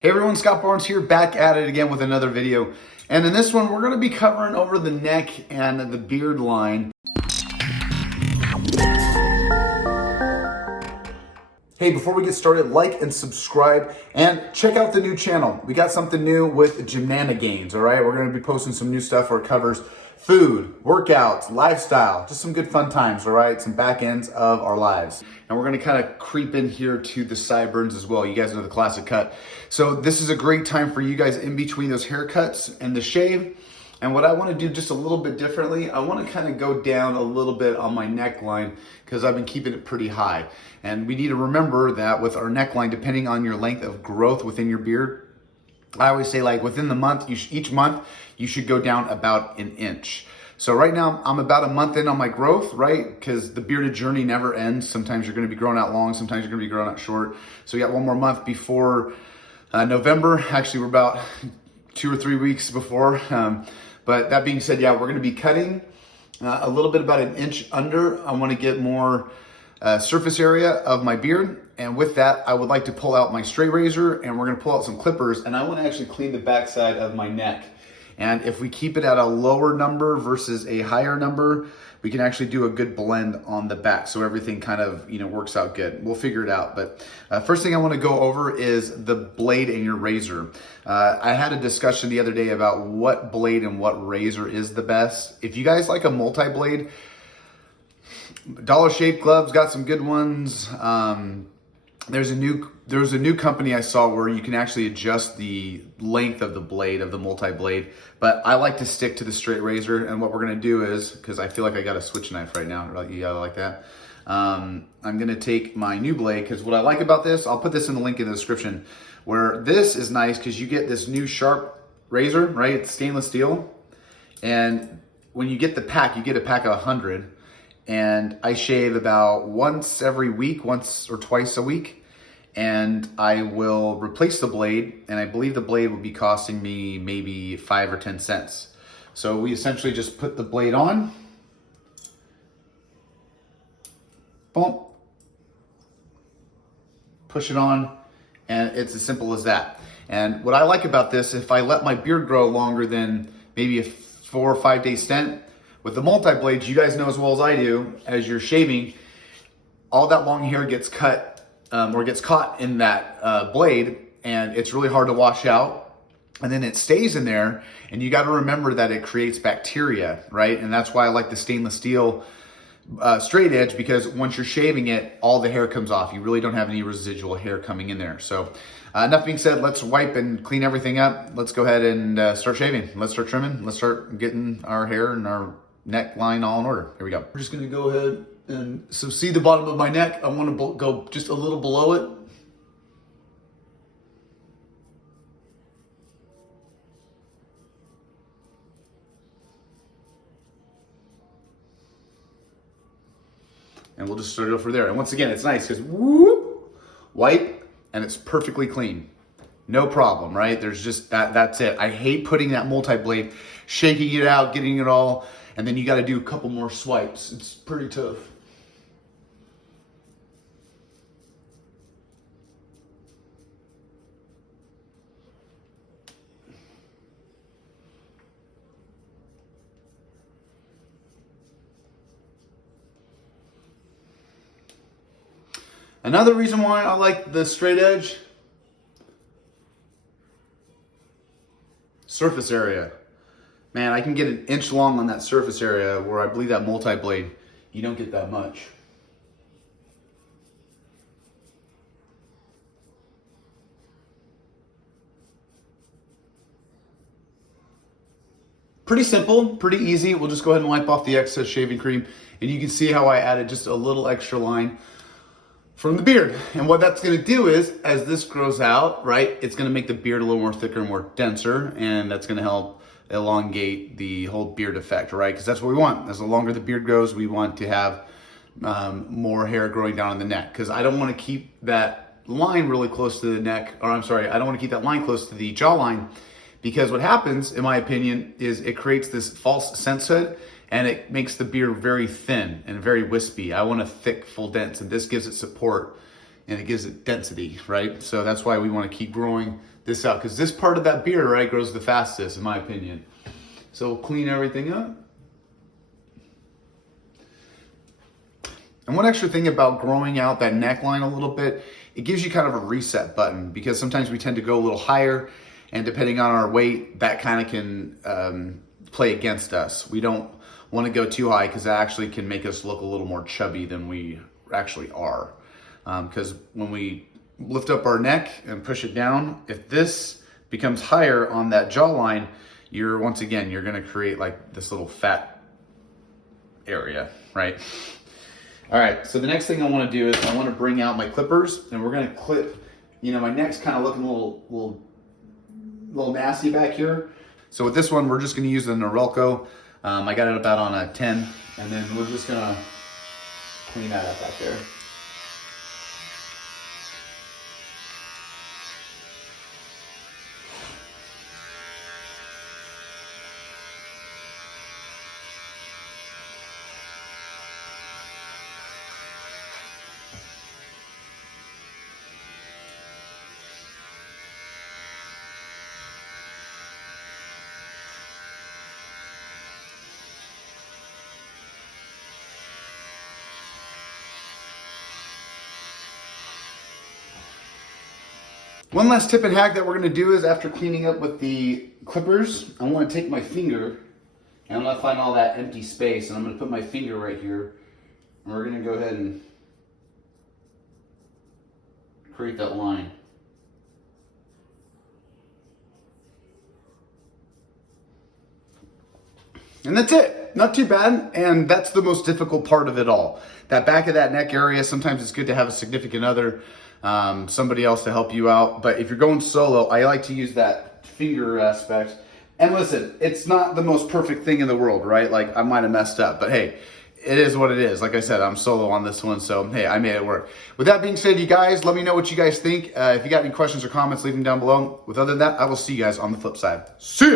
Hey everyone, Scott Barnes here, back at it again with another video. And in this one, we're gonna be covering over the neck and the beard line. Hey, before we get started, like and subscribe and check out the new channel. We got something new with Gains, all right? We're gonna be posting some new stuff where it covers food, workouts, lifestyle, just some good fun times, all right? Some back ends of our lives. And we're gonna kind of creep in here to the sideburns as well. You guys know the classic cut. So this is a great time for you guys in between those haircuts and the shave. And what I want to do just a little bit differently, I want to kind of go down a little bit on my neckline because I've been keeping it pretty high. And we need to remember that with our neckline, depending on your length of growth within your beard, I always say like within the month, each month, you should go down about an inch. So right now I'm about a month in on my growth, right? Because the bearded journey never ends. Sometimes you're gonna be growing out long, sometimes you're gonna be growing out short. So we got one more month before November. Actually, we're about 2 or 3 weeks before. But that being said, yeah, we're gonna be cutting a little bit about an inch under. I wanna get more surface area of my beard. And with that, I would like to pull out my straight razor and we're gonna pull out some clippers and I wanna actually clean the backside of my neck. And if we keep it at a lower number versus a higher number, we can actually do a good blend on the back. So everything kind of, works out good. We'll figure it out. But first thing I want to go over is the blade in your razor. I had a discussion the other day about what blade and what razor is the best. If you guys like a multi-blade, Dollar Shave Club's got some good ones. There's a new company I saw where you can actually adjust the length of the blade of the multi-blade, but I like to stick to the straight razor. And what we're gonna do is, because I feel like I got a switch knife right now, you gotta like that. I'm gonna take my new blade, because what I like about this, I'll put this in the link in the description, where this is nice because you get this new sharp razor, right? It's stainless steel. And when you get the pack, you get a pack of 100. And I shave about once every week, once or twice a week. And I will replace the blade, and I believe the blade will be costing me maybe 5 or 10 cents. So we essentially just put the blade on, boom, push it on, and it's as simple as that. And what I like about this, if I let my beard grow longer than maybe a 4 or 5 day stint, with the multi-blades, you guys know as well as I do, as you're shaving, all that long hair gets cut or gets caught in that blade, and it's really hard to wash out. And then it stays in there, and you got to remember that it creates bacteria, right? And that's why I like the stainless steel straight edge, because once you're shaving it, all the hair comes off. You really don't have any residual hair coming in there. So enough being said, let's wipe and clean everything up. Let's go ahead and start shaving. Let's start trimming. Let's start getting our hair and our neckline all in order. Here we go. We're just gonna go ahead and so see the bottom of my neck. I want to go just a little below it. And we'll just start it over there. And once again, it's nice because whoop, wipe, and it's perfectly clean. No problem, right? There's just that's it. I hate putting that multi-blade, shaking it out, getting it all, and then you got to do a couple more swipes. It's pretty tough. Another reason why I like the straight edge, surface area. Man, I can get an inch long on that surface area, where I believe that multi-blade, you don't get that much. Pretty simple, pretty easy. We'll just go ahead and wipe off the excess shaving cream, and you can see how I added just a little extra line from the beard. And what that's gonna do is, as this grows out, right, it's gonna make the beard a little more thicker and more denser, and that's gonna help elongate the whole beard effect, right? Because that's what we want. As the longer the beard grows, we want to have more hair growing down on the neck, because I don't want to keep that line really close to the neck, or I'm sorry, I don't want to keep that line close to the jawline, because what happens, in my opinion, is it creates this false sense hood, and it makes the beard very thin and very wispy. I want a thick, full dents, and this gives it support and it gives it density, right? So that's why we want to keep growing this out, because this part of that beard, right, grows the fastest, in my opinion. So we'll clean everything up. And one extra thing about growing out that neckline a little bit, it gives you kind of a reset button, because sometimes we tend to go a little higher, and depending on our weight, that kind of can play against us. We don't want to go too high, because that actually can make us look a little more chubby than we actually are. Because when we lift up our neck and push it down, if this becomes higher on that jawline, once again, you're going to create like this little fat area, right? All right, so the next thing I want to do is I want to bring out my clippers, and we're going to clip, my neck's kind of looking a little nasty back here. So with this one, we're just going to use the Norelco. I got it about on a 10, and then we're just going to clean that up back there. One last tip and hack that we're going to do is, after cleaning up with the clippers, I want to take my finger and I'm going to find all that empty space, and I'm going to put my finger right here, and we're going to go ahead and create that line. And that's it. Not too bad. And that's the most difficult part of it all. That back of that neck area, sometimes it's good to have a significant other, somebody else to help you out. But if you're going solo, I like to use that finger aspect. And listen, it's not the most perfect thing in the world, right? Like, I might have messed up, but hey, it is what it is. Like I said, I'm solo on this one, so hey, I made it work. With that being said, you guys, let me know what you guys think. If you got any questions or comments, leave them down below. With other than that, I will see you guys on the flip side. See ya!